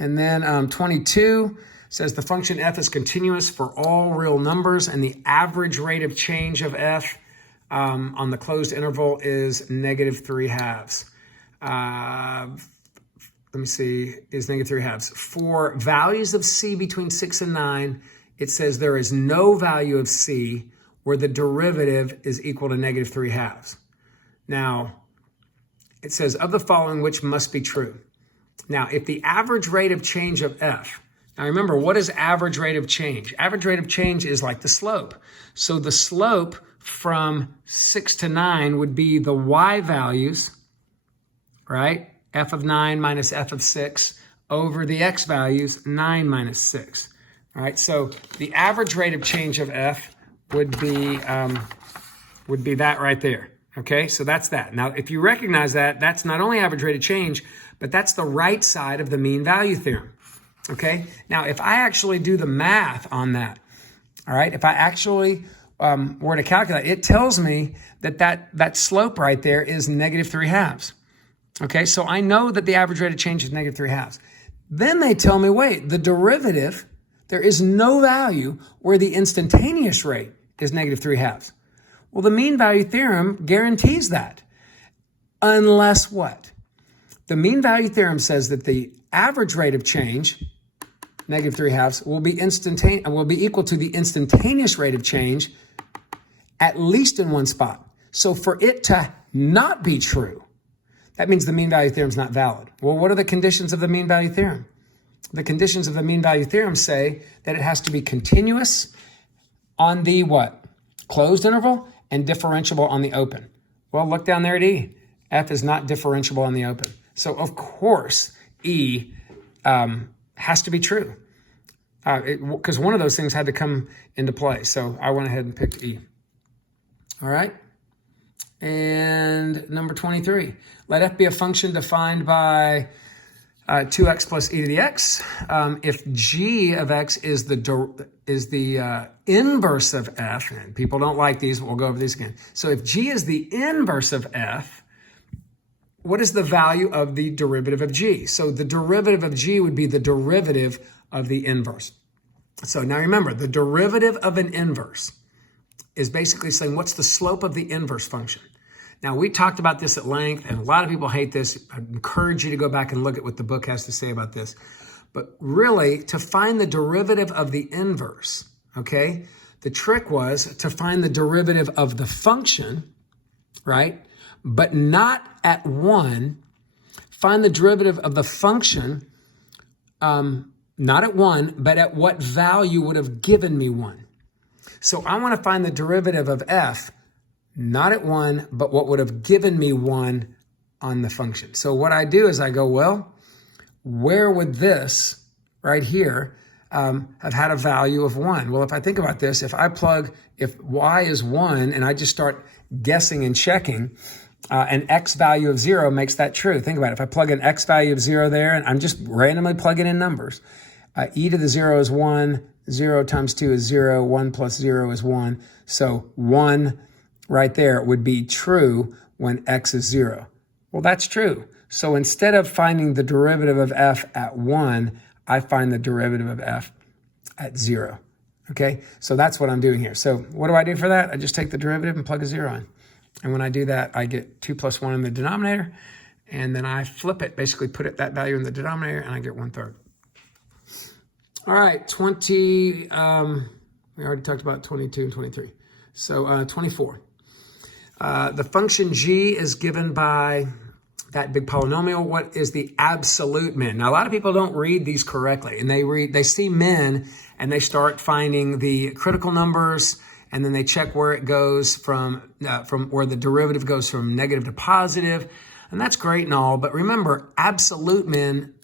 And then 22 says the function f is continuous for all real numbers, and the average rate of change of f on the closed interval is -3/2. Let me see, is -3/2. For values of c between 6 and 9, it says there is no value of c where the derivative is equal to -3/2. Now, it says, of the following, which must be true? Now, if the average rate of change of f, now remember, what is average rate of change? Average rate of change is like the slope. So the slope from 6 to 9 would be the y values, right? F of 9 minus f of 6 over the x values, 9 minus 6. All right, so the average rate of change of f would be that right there. Okay, so that's that. Now, if you recognize that, that's not only average rate of change, but that's the right side of the mean value theorem. Okay, now if I actually do the math on that, all right, if I actually were to calculate, it tells me that slope right there is -3/2. Okay, so I know that the average rate of change is -3/2. Then they tell me, wait, the derivative, there is no value where the instantaneous rate is -3/2. Well, the mean value theorem guarantees that. Unless what? The mean value theorem says that the average rate of change, -3/2, will be equal to the instantaneous rate of change at least in one spot. So for it to not be true, that means the mean value theorem is not valid. Well, what are the conditions of the mean value theorem? The conditions of the mean value theorem say that it has to be continuous on the what? Closed interval and differentiable on the open. Well, look down there at E. F is not differentiable on the open. So of course, E has to be true, because one of those things had to come into play. So I went ahead and picked E. All right. And number 23, let f be a function defined by 2x plus e to the x. If g of x is the inverse of f, and people don't like these, but we'll go over these again. So if g is the inverse of f, what is the value of the derivative of g? So the derivative of g would be the derivative of the inverse. So now remember, the derivative of an inverse is basically saying what's the slope of the inverse function. Now, we talked about this at length, and a lot of people hate this. I encourage you to go back and look at what the book has to say about this. But really, to find the derivative of the inverse, okay, the trick was to find the derivative of the function, right, but not at 1. Find the derivative of the function, not at 1, but at what value would have given me 1. So I want to find the derivative of f, not at 1, but what would have given me 1 on the function. So what I do is I go, well, where would this right here have had a value of 1. Well, if I think about this, if y is 1 and I just start guessing and checking, an x value of 0 makes that true. Think about it. If I plug an x value of 0 there, and I'm just randomly plugging in numbers, e to the 0 is 1, 0 times 2 is 0, 1 plus 0 is 1. So 1 right there would be true when x is 0. Well, that's true. So instead of finding the derivative of f at 1, I find the derivative of f at 0. Okay, so that's what I'm doing here. So what do I do for that? I just take the derivative and plug a 0 in. And when I do that, I get 2 plus 1 in the denominator, and then I flip it, basically put that value in the denominator, and I get 1/3. All right, 20, we already talked about 22 and 23. So 24. The function g is given by that big polynomial. What is the absolute min? Now, a lot of people don't read these correctly, and they see min, and they start finding the critical numbers, and then they check where it goes from where the derivative goes from negative to positive, and that's great and all, but remember, absolute min,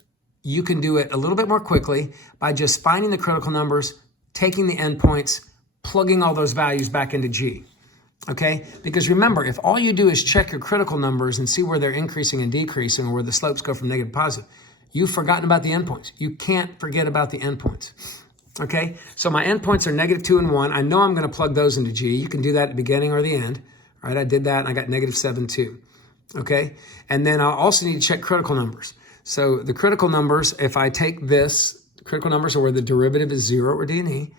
you can do it a little bit more quickly by just finding the critical numbers, taking the endpoints, plugging all those values back into g. Okay, because remember, if all you do is check your critical numbers and see where they're increasing and decreasing or where the slopes go from negative to positive, you've forgotten about the endpoints. You can't forget about the endpoints. Okay, so my endpoints are -2 and 1. I know I'm going to plug those into g. You can do that at the beginning or the end. All right, I did that and I got -7, 2. Okay, and then I also need to check critical numbers. So the critical numbers, if I take this, critical numbers are where the derivative is 0 or d and e.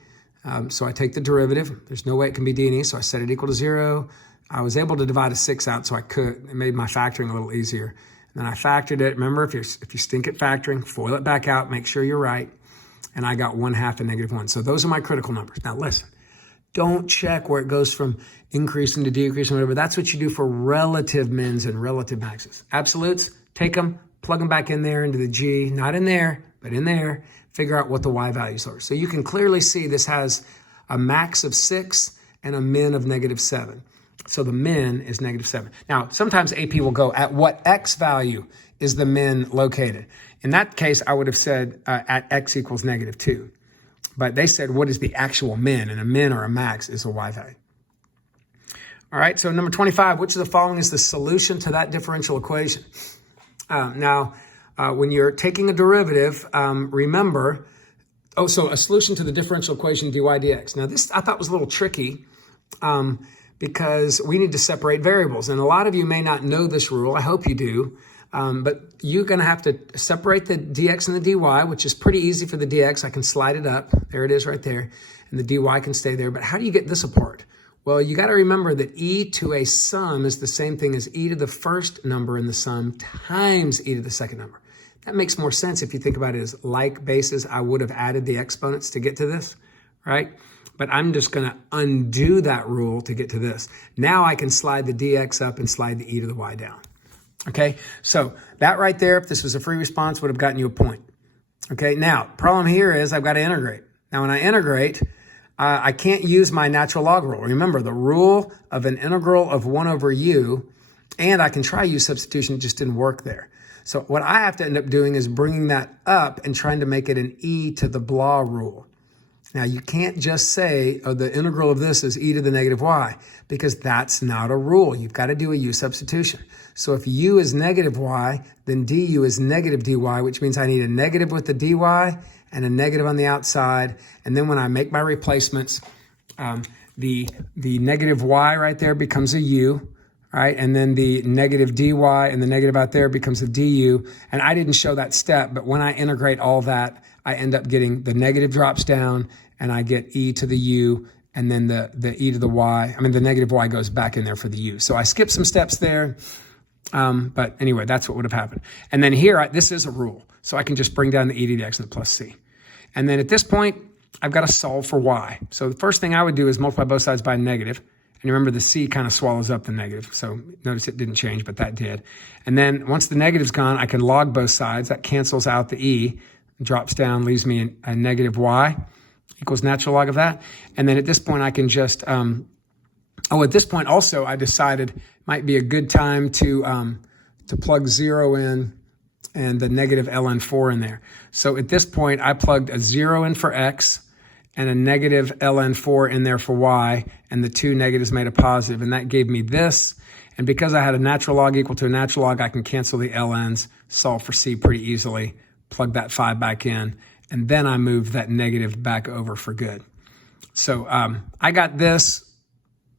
So I take the derivative. There's no way it can be d and e, so I set it equal to 0. I was able to divide a 6 out, so I could. It made my factoring a little easier. And then I factored it. Remember, if you stink at factoring, FOIL it back out, make sure you're right. And I got 1/2 and -1. So those are my critical numbers. Now listen, don't check where it goes from increasing to decreasing, whatever. That's what you do for relative mins and relative maxes. Absolutes, take them, plug them back in there into the g, not in there, but in there. Figure out what the y values are. So you can clearly see this has a max of 6 and a min of -7. So the min is -7. Now, sometimes AP will go, at what x value is the min located? In that case, I would have said at x equals -2. But they said, what is the actual min? And a min or a max is a y value. All right, so number 25, which of the following is the solution to that differential equation? When you're taking a derivative, remember, so a solution to the differential equation dy dx. Now this I thought was a little tricky because we need to separate variables. And a lot of you may not know this rule. I hope you do. But you're going to have to separate the dx and the dy, which is pretty easy for the dx. I can slide it up. There it is right there. And the dy can stay there. But how do you get this apart? Well, you got to remember that e to a sum is the same thing as e to the first number in the sum times e to the second number. That makes more sense if you think about it as like bases. I would have added the exponents to get to this, right? But I'm just going to undo that rule to get to this. Now I can slide the dx up and slide the e to the y down. Okay, so that right there, if this was a free response, would have gotten you a point. Okay, now, problem here is I've got to integrate. Now, when I integrate, I can't use my natural log rule. Remember, the rule of an integral of 1 over u, and I can try u substitution, it just didn't work there. So what I have to end up doing is bringing that up and trying to make it an e to the blah rule. Now, you can't just say, oh, the integral of this is e to the -y, because that's not a rule. You've got to do a u substitution. So if u is -y, then du is -dy, which means I need a negative with the dy and a negative on the outside. And then when I make my replacements, the negative y right there becomes a u, right? And then the negative dy and the negative out there becomes a du. And I didn't show that step, but when I integrate all that, I end up getting the negative drops down and I get e to the u, and then the e to the y, the negative y goes back in there for the u. So I skipped some steps there, but anyway, that's what would have happened. And then here, this is a rule. So I can just bring down the e to the x and the plus c. And then at this point, I've got to solve for y. So the first thing I would do is multiply both sides by a negative. And remember, the c kind of swallows up the negative. So notice it didn't change, but that did. And then once the negative's gone, I can log both sides. That cancels out the e, drops down, leaves me a negative y equals natural log of that. And then at this point, I can just, at this point also, I decided it might be a good time to plug 0 in and the negative ln 4 in there. So at this point, I plugged a 0 in for x and a negative ln 4 in there for y, and the two negatives made a positive, and that gave me this. And because I had a natural log equal to a natural log, I can cancel the ln's, solve for c pretty easily, plug that 5 back in, and then I moved that negative back over for good. So I got this.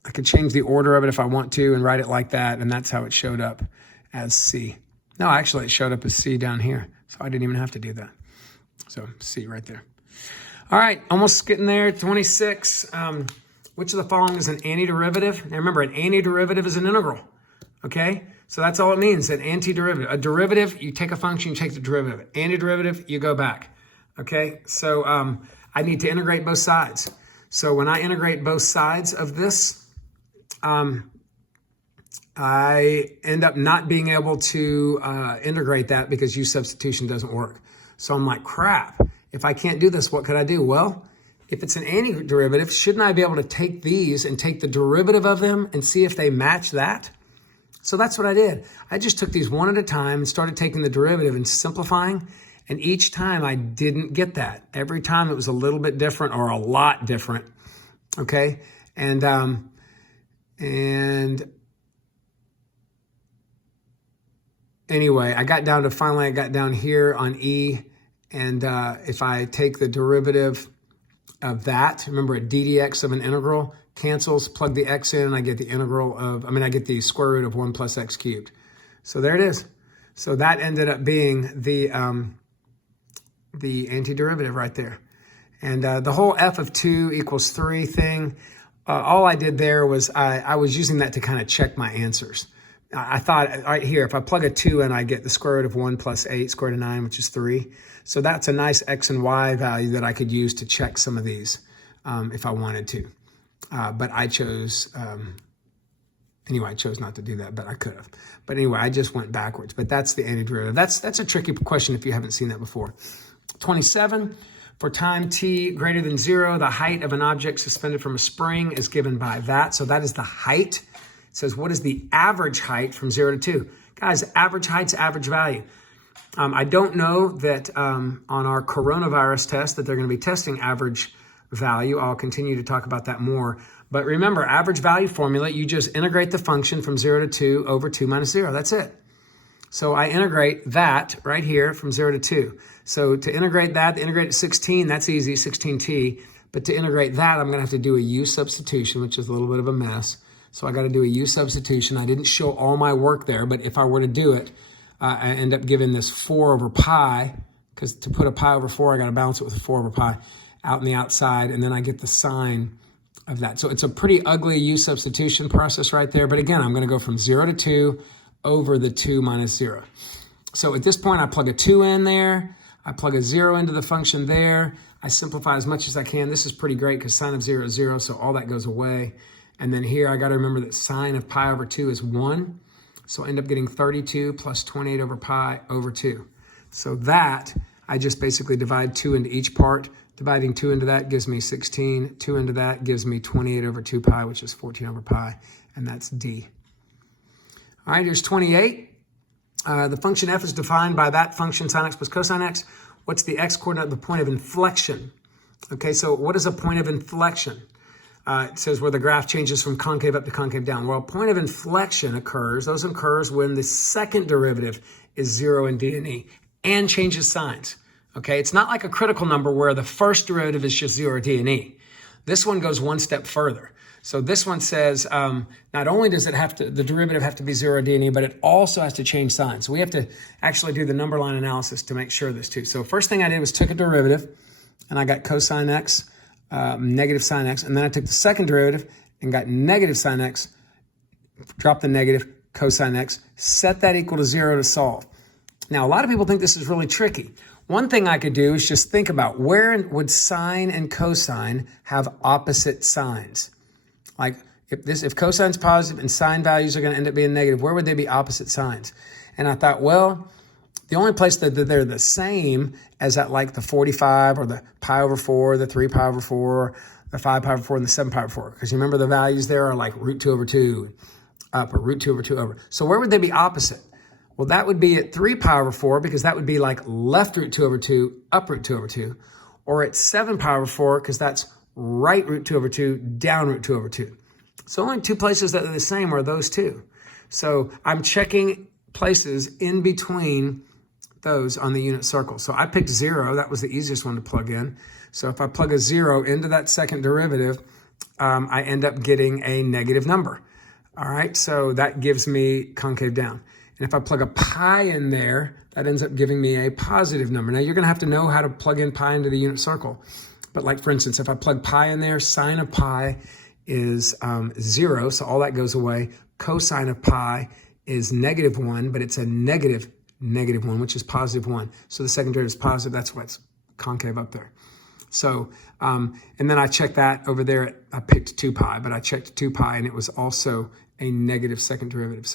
I could change the order of it if I want to and write it like that, and that's how it showed up as c. No, actually it showed up as c down here, so I didn't even have to do that. So c right there. All right, almost getting there, 26. Which of the following is an antiderivative? Now remember, an antiderivative is an integral, okay? So that's all it means, an antiderivative. A derivative, you take a function, you take the derivative. Antiderivative, you go back, okay? So I need to integrate both sides. So when I integrate both sides of this, I end up not being able to integrate that because U substitution doesn't work. So I'm like, crap, if I can't do this, what could I do? Well, if it's an antiderivative, shouldn't I be able to take these and take the derivative of them and see if they match that? So that's what I did. I just took these one at a time and started taking the derivative and simplifying. And each time I didn't get that. Every time it was a little bit different or a lot different. Okay. And anyway, finally I got down here on E. And if I take the derivative of that, remember a ddx of an integral cancels, plug the x in, and I get the I get the square root of 1 plus x cubed. So there it is. So that ended up being the antiderivative right there. And the whole f of 2 equals 3 thing, all I did there was I was using that to kind of check my answers. I thought right here, if I plug a 2 in, I get the square root of 1 plus 8, square root of 9, which is 3. So that's a nice x and y value that I could use to check some of these if I wanted to. But I chose, anyway, I chose not to do that, but I could have. But anyway, I just went backwards. But that's the antiderivative. That's a tricky question if you haven't seen that before. 27, for time t greater than 0, the height of an object suspended from a spring is given by that. So that is the height. It says, what is the average height from 0 to 2? Guys, average height's average value. I don't know that on our coronavirus test that they're going to be testing average value. I'll continue to talk about that more. But remember, average value formula, you just integrate the function from 0 to 2 over 2 minus 0. That's it. So I integrate that right here from 0 to 2. So to integrate that, to integrate 16, that's easy, 16t. But to integrate that, I'm going to have to do a U substitution, which is a little bit of a mess. So I got to do a U substitution. I didn't show all my work there, but if I were to do it, I end up giving this 4 over pi, because to put a pi over 4, I got to balance it with a 4 over pi out in the outside, and then I get the sign of that. So it's a pretty ugly U substitution process right there. But again, I'm going to go from 0 to 2 over the 2 minus 0. So at this point, I plug a 2 in there. I plug a 0 into the function there. I simplify as much as I can. This is pretty great because sine of 0 is 0, so all that goes away. And then here, I got to remember that sine of pi over 2 is 1. So I end up getting 32 plus 28 over pi over 2. So that, I just basically divide 2 into each part. Dividing 2 into that gives me 16. 2 into that gives me 28 over 2 pi, which is 14 over pi. And that's D. All right, here's 28. The function f is defined by that function sine x plus cosine x. What's the x coordinate? The point of inflection. Okay, so what is a point of inflection? It says where the graph changes from concave up to concave down. Well, point of inflection occurs when the second derivative is 0 in D and E and changes signs. Okay, it's not like a critical number where the first derivative is just 0 D and E. This one goes one step further. So this one says not only does the derivative have to be 0 D and E, but it also has to change signs. So we have to actually do the number line analysis to make sure of this too. So first thing I did was took a derivative, and I got cosine x, negative sine x, and then I took the second derivative and got negative sine x, dropped the negative, cosine x, set that equal to 0 to solve. Now, a lot of people think this is really tricky. One thing I could do is just think about where would sine and cosine have opposite signs? Like if cosine's positive and sine values are going to end up being negative, where would they be opposite signs? And I thought, well, the only place that they're the same as at like the 45 or the pi over 4, the 3 pi over 4, the 5 pi over 4, and the 7 pi over 4. Because you remember the values there are like root 2 over 2 up or root 2 over 2 over. So where would they be opposite? Well, that would be at 3 pi over 4 because that would be like left root 2 over 2, up root 2 over 2. Or at 7 pi over 4 because that's right root 2 over 2, down root 2 over 2. So only two places that are the same are those two. So I'm checking places in between those on the unit circle. So I picked 0. That was the easiest one to plug in. So if I plug a 0 into that second derivative, I end up getting a negative number. All right, so that gives me concave down. And if I plug a pi in there, that ends up giving me a positive number. Now, you're going to have to know how to plug in pi into the unit circle. But like, for instance, if I plug pi in there, sine of pi is 0, so all that goes away. Cosine of pi is -1, but it's a negative 1, which is +1. So the second derivative is positive. That's what's concave up there. So, and then I checked that over there. I picked 2 pi, but I checked 2 pi, and it was also a negative second derivative.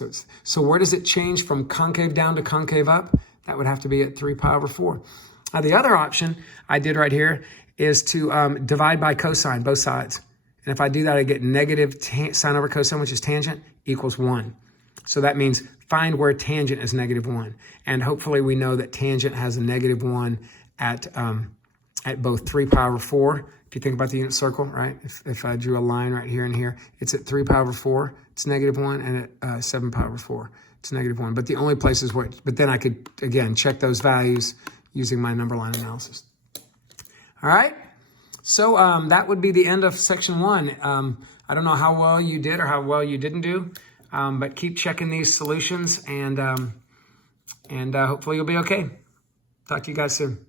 So where does it change from concave down to concave up? That would have to be at 3 pi over 4. Now, the other option I did right here is to divide by cosine, both sides. And if I do that, I get negative sine over cosine, which is tangent, equals 1. So that means find where tangent is -1. And hopefully we know that tangent has a -1 at both 3 pi over 4. If you think about the unit circle, right? If I drew a line right here and here, it's at 3 pi over 4, it's -1, and at 7 pi over 4, it's -1. But the only places where, but then I could, again, check those values using my number line analysis. All right? So that would be the end of section 1. I don't know how well you did or how well you didn't do, but keep checking these solutions, and hopefully you'll be okay. Talk to you guys soon.